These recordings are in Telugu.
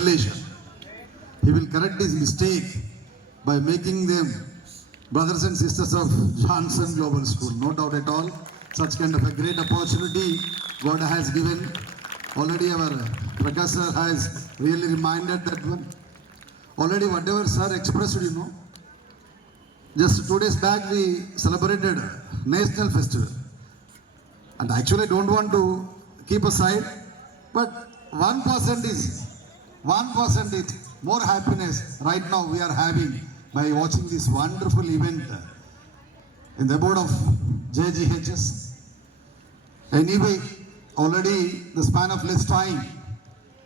relation. He will correct his mistake by making them brothers and sisters of Johnson Global School. No doubt at all. Such kind of a great opportunity God has given. Already our Prakash sir has really reminded that one. Already whatever sir expressed, just 2 days back we celebrated National Festival. And actually I don't want to keep aside, but 1% is more happiness right now we are having by watching this wonderful event in the board of JGHS. Anyway, already the span of less time,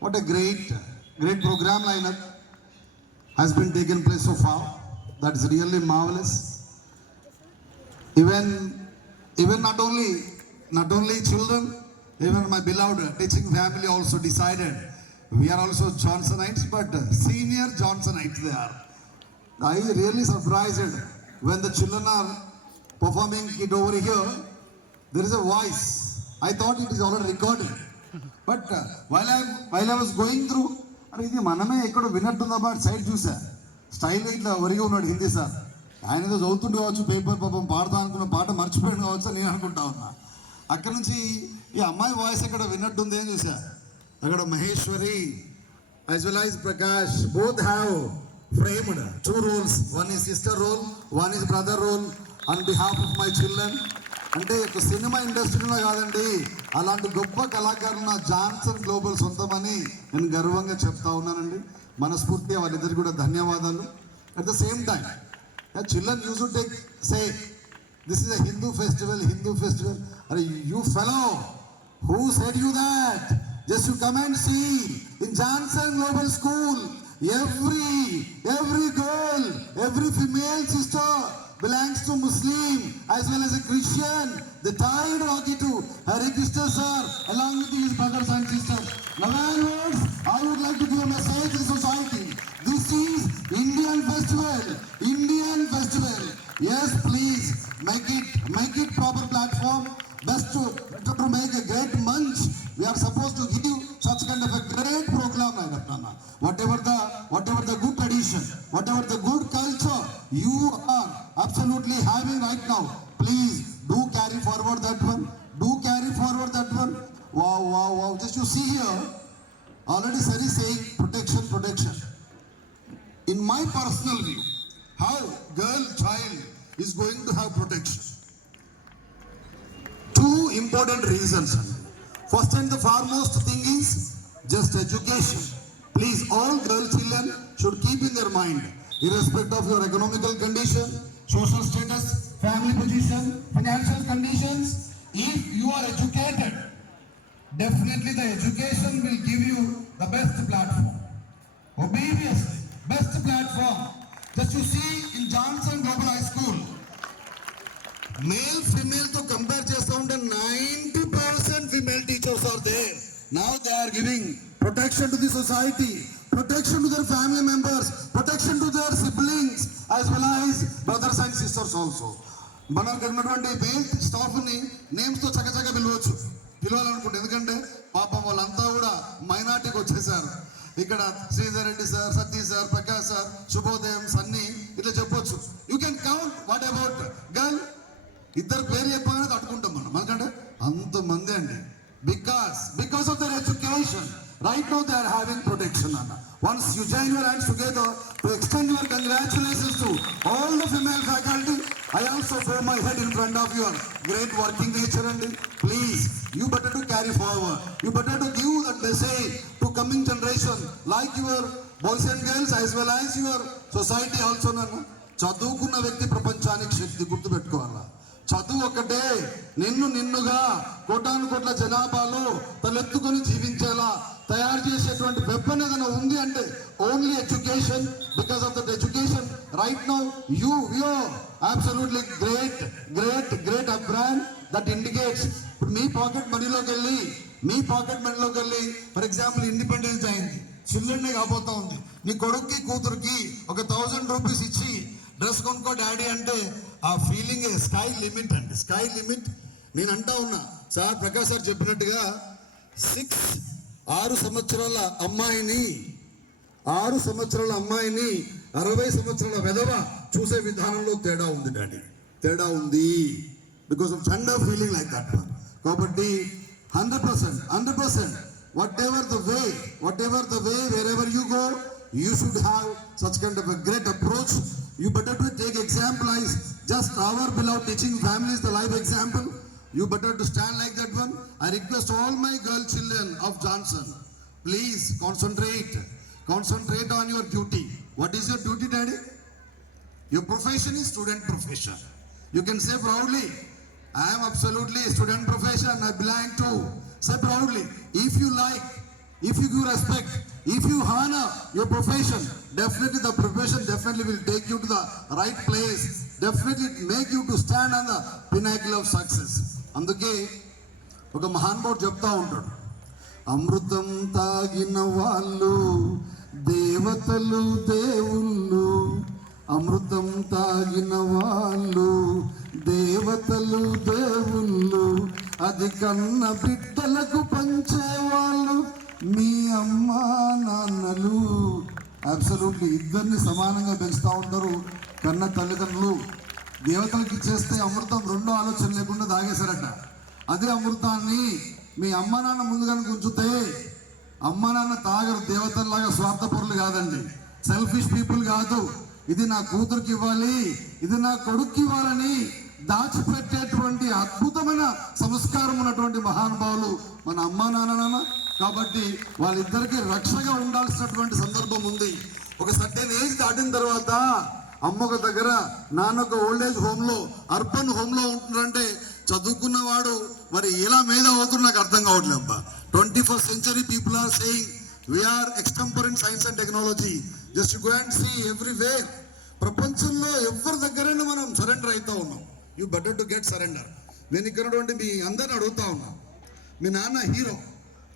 what a great program lineup has been taken place so far. That's really marvelous. Even not only children, even my beloved teaching family also decided we are also Johnsonites, but senior Johnsonites they are. I really surprised when the children are performing it over here. There is a voice. I thought it is already recorded. But while I was going through, ఇది మనమే ఎక్కడ విన్నట్టుందా బట్ సైడ్ చూసా స్టైల్ ఇట్లా ఒరిగి ఉన్నాడు హిందీ సార్. ఆయన ఏదో చదువుతుండే కావచ్చు పేపర్ పాపం పాడతా అనుకున్న పాట మర్చిపోయాడు కావచ్చు అని నేను అనుకుంటా ఉన్నా. అక్కడ నుంచి ఈ అమ్మాయి వాయిస్ ఎక్కడ విన్నట్టుంది అని చూసా. అక్కడ Maheshwari as well as Prakash both have framed 2 roles. One is sister role, one is brother role on behalf of my children. అంటే ఒక సినిమా ఇండస్ట్రీలో కాదండి, అలాంటి గొప్ప కళాకారులు నా జాన్సన్ గ్లోబల్ సొంతమని నేను గర్వంగా చెప్తా ఉన్నానండి. మనస్ఫూర్తిగా వాళ్ళిద్దరికి కూడా ధన్యవాదాలు. At the same time children use to take say this is a Hindu festival. అరే you fellow who said you that? Just to come and see in Johnson Global School, every girl, every female sister belongs to Muslim as well as a Christian. They tied Rocky to Hare Krishna sir along with his brothers and sisters. Now onwards, I would like to give a message to the society. This is Indian festival. Yes, please make it proper platform. Best to make a great munch. We are supposed to give such kind of a great program like that. Whatever the good tradition, whatever the good culture you are absolutely having right now, please do carry forward that one. Wow. Just you see here, already sir is saying protection. In my personal view, how child is going to have protection? 2 important reasons. First and the foremost thing is just education. Please, all girl children should keep in their mind, irrespective of your economical condition, social status, family position, financial conditions, if you are educated, definitely the education will give you the best platform. Obviously, best platform. Just you see in Johnson Global High School, male female to compare చేస్తూ ఉంటే 90% female teachers are there. Now they are giving protection to the society, protection to their family members, protection to their siblings as well as brothers and sisters also. మనకు ఉన్నటువంటి మెయిల్ స్టాఫ్ ని నేమ్స్ తో చక్కచక్క పిలవాలనుకుంటే, ఎందుకంటే పాపం వాళ్ళంతా కూడా మైనార్టీకి వచ్చేసారు. ఇక్కడ Sridhar Reddy sir, Satish sir, Prakash sir, శుభోదయం, సన్నీ ఇట్లా చెప్పొచ్చు. You can count what about girl. ఇద్దరు పేరు చెప్పగానే తట్టుకుంటాం మనం, ఎందుకంటే అంతమంది అండి. Because of their education right now they are having protection. Once you join your hands together to extend your congratulations to all the female faculty, I also throw my head in front of your great working nature, and please you better to carry forward, you better to give that message to coming generation like your boys and girls as well as your society also. చదువుకున్న వ్యక్తి ప్రపంచానికి శక్తి, గుర్తు పెట్టుకోవాలా. చదువు ఒకటే నిన్నుగా కోటానుకోట్ల జనాభాలో తలెత్తుకొని జీవించేలా తయారు చేసేటువంటి వెపన్ ఏదైనా ఉంది అంటే only education. Because of that education right now you are absolutely great a brand that indicates. ఇప్పుడు మీ పాకెట్ మనీలోకి వెళ్ళి ఫర్ ఎగ్జాంపుల్ ఇండిపెండెన్స్ అయింది, చిల్డ్రన్ కాబోతా ఉంది, నీ కొడుక్కి కూతురికి ఒక 1000 రూపీస్ ఇచ్చి డ్రెస్ కొనుక్కో డాడీ అంటే ఆ ఫీలింగ్ స్కై లిమిట్ అండి, స్కై లిమిట్. నేను అంటా ఉన్నా సార్, ప్రకాష్ సార్ చెప్పినట్టుగా 6 సంవత్సరాల అమ్మాయిని 6 సంవత్సరాల అమ్మాయిని 60 సంవత్సరాల వెధవ చూసే విధానంలో తేడా ఉంది డాడీ, తేడా ఉంది. Because of gender feeling like that. కాబట్టి 100% whatever the way, wherever you go, you should have such kind of a great approach. You better to take example as just our beloved teaching families the life example. You better to stand like that one. I request all my girl children of Johnson, please concentrate on your duty. What is your duty, daddy? Your profession is student profession. You can say proudly, I am absolutely student profession, I belong to. Say proudly. If you like, if you give respect, if you honor your profession, definitely the profession definitely will take you to the right place. Definitely make you to stand on the pinnacle of success. అందుకే ఒక మహానుభావుడు చెప్తా ఉంటాడు, అమృతం తాగిన వాళ్ళు దేవతలు దేవుళ్ళు, అమృతం తాగిన వాళ్ళు దేవతలు దేవుళ్ళు, అది కన్న బిడ్డలకు పంచేవాళ్ళు మీ అమ్మా నాన్నలు. అబ్సల్యూట్లీ ఇద్దరిని సమానంగా పెంచుతూ ఉంటారు కన్న తల్లిదండ్రులు. దేవతలకు ఇచ్చేస్తే అమృతం రెండో ఆలోచన లేకుండా తాగేశారట. అదే అమృతాన్ని మీ అమ్మ నాన్న ముందుగా ఉంచితే అమ్మ నాన్న తాగరు, దేవతల్లాగా స్వార్థపరులు కాదండి, సెల్ఫిష్ పీపుల్ కాదు. ఇది నా కూతురికి ఇవ్వాలి, ఇది నా కొడుక్కి ఇవ్వాలని దాచిపెట్టేటువంటి అద్భుతమైన సంస్కారం ఉన్నటువంటి మహానుభావులు మన అమ్మా నాన్న. కాబట్టి వాళ్ళిద్దరికీ రక్షగా ఉండాల్సినటువంటి సందర్భం ఉంది. ఒక సర్టెన్ ఏజ్ దాటిన తర్వాత అమ్మ ఒక దగ్గర, నాన్న ఒక ఓల్డ్ ఏజ్ హోమ్లో, అర్బన్ హోమ్లో ఉంటున్నారంటే చదువుకున్నవాడు మరి ఎలా మీద అవుతున్నా నాకు అర్థం కావట్లేదు అబ్బా. 21st century people are saying we are extemporary in science and technology. Just go and see everywhere. ప్రపంచంలో ఎవరి దగ్గరైనా మనం సరెండర్ అవుతా ఉన్నాం. You better to get surrender. నేను ఇక్కడ ఉన్నటువంటి మీ అందరిని అడుగుతా ఉన్నా, మీ నాన్న హీరో,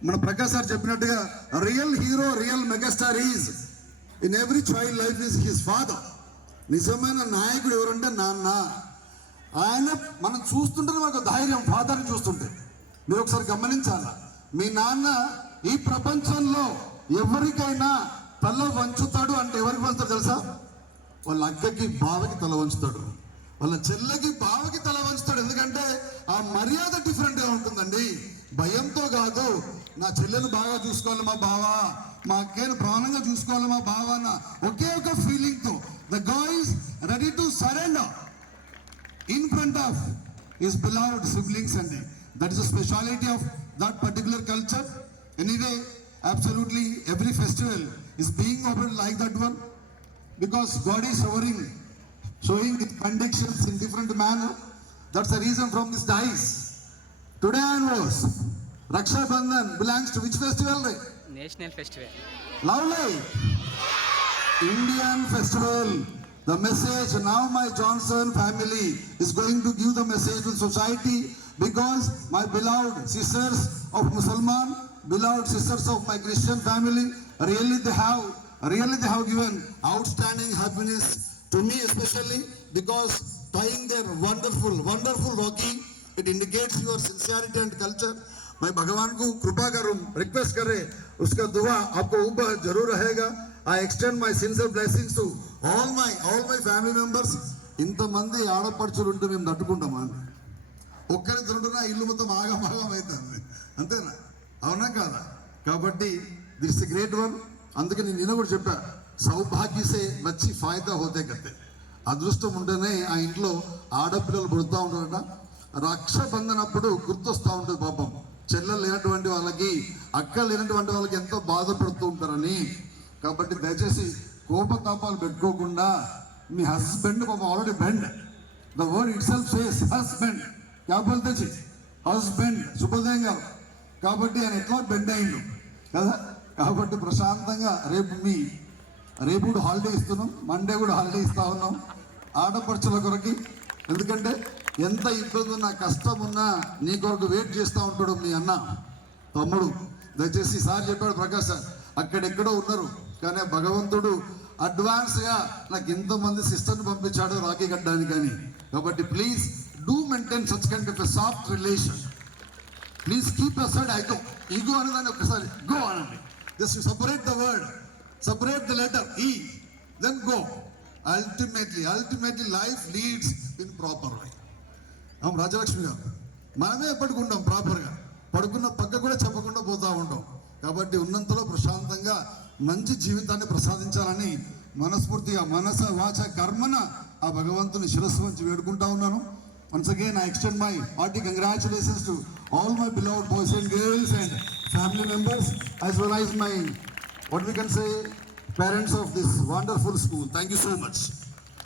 మన ప్రకాష్ సార్ చెప్పినట్టుగా real hero, real megastar is in every child life is his father. నిజమైన నాయకుడు ఎవరంటే నాన్న. ఆయన మనం చూస్తుంటే మాకు ధైర్యం, ఫాదర్ని చూస్తుంటే. మీరు ఒకసారి గమనించాలా, మీ నాన్న ఈ ప్రపంచంలో ఎవరికైనా తల వంచుతాడు అంటే ఎవరికి వంచుతాడు తెలుసా? వాళ్ళ అక్కకి బావకి తల వంచుతాడు, వాళ్ళ చెల్లెకి బావకి తల వంచుతాడు. ఎందుకంటే ఆ మర్యాద డిఫరెంట్గా ఉంటుందండి. భయంతో కాదు, నా చెల్లెలు బాగా చూసుకోవాలి మా బావ, మా అక్కను ప్రాణంగా చూసుకోవాలి మా బావ అన్న ఒకే ఒక ఫీలింగ్తో the guy is ready to surrender in front of his beloved siblings అండి. That is the speciality of that particular culture. Anyway, absolutely every festival is being offered like that one, because God is showing its conditions in different manner. That's the reason from this dice today onwards Raksha Bandhan belongs to which festival? National festival. Lovely Indian festival. The message now my Johnson family is going to give the message to society, because my beloved sisters of Musliman, beloved sisters of my Christian family, really they have given outstanding happiness to me, especially because tying their wonderful Rocky, it indicates your sincerity and culture. मैं भगवान को कृपा करूं, रिक्वेस्ट करे, उसका दुआ आपको ऊपर जरूर रहेगा. I extend my sincere blessings to all my family members. ఇంతమంది ఆడపడుచులు ఉంటే మేము తట్టుకుంటామా? ఒక్కరిద్దరుంటే నా ఇల్లు మొత్తం ఆగం అవుతుంది, అంతేనా? అవునా కాదా? కాబట్టి దిస్ ది గ్రేట్ వన్. అందుకే నేను నిన్న కూడా చెప్పా, సౌభాగ్యసే వచ్చి ఫాయిదా హోతే కతే. అదృష్టం ఉంటేనే ఆ ఇంట్లో ఆడపిల్లలు పుడుతూ ఉంటారట. రక్షాబంధన్ అప్పుడు గుర్తొస్తూ ఉంటుంది పాపం, చెల్లెలు లేనటువంటి వాళ్ళకి, అక్క లేనటువంటి వాళ్ళకి ఎంతో బాధపడుతూ ఉంటారని. కాబట్టి దయచేసి కోపతాపాలు పెట్టుకోకుండా మీ హస్బెండ్ పాపం already bend, the word itself says husband, క్యాబల్ తెచ్చి హస్బెండ్ శుభోదయం గారు. కాబట్టి ఆయన ఎట్లా బెండ్ అయిండు కదా. కాబట్టి ప్రశాంతంగా రేపు కూడా హాలిడే ఇస్తున్నాం, మండే కూడా హాలిడే ఇస్తా ఉన్నాం ఆడపడుచుల కొరకి. ఎందుకంటే ఎంత ఇబ్బంది ఉన్నా, కష్టం ఉన్నా నీ కొరకు వెయిట్ చేస్తూ ఉంటాడు మీ అన్న తమ్ముడు. దయచేసి సార్ చెప్పాడు ప్రకాష్ సార్, అక్కడెక్కడో ఉన్నారు కానీ భగవంతుడు అడ్వాన్స్గా నాకు ఎంతోమంది సిస్టర్ని పంపించాడు రాఖీ కట్టడానికి అని. కాబట్టి please do maintain such kind of a soft relation. Please keep aside I go. Ego అనేదాన్ని ఒకసారి గో అనండి, just separate the word, separate the letter E, then go. Ultimately life leads in proper way. Rajalakshmi గారు, మనమే పడుకుంటాం ప్రాపర్గా, పడుకున్న పక్క కూడా చెప్పకుండా పోతా ఉంటాం. కాబట్టి ఉన్నంతలో ప్రశాంతంగా మంచి జీవితాన్ని ప్రసాదించాలని మనస్ఫూర్తిగా మనస వాచ కర్మన ఆ భగవంతుని శిరస్సు వంచి వేడుకుంటా ఉన్నాను. Once again, I extend my hearty congratulations to all my beloved boys and girls and family members, as well as my, what we can say, parents of this wonderful school. Thank you so much.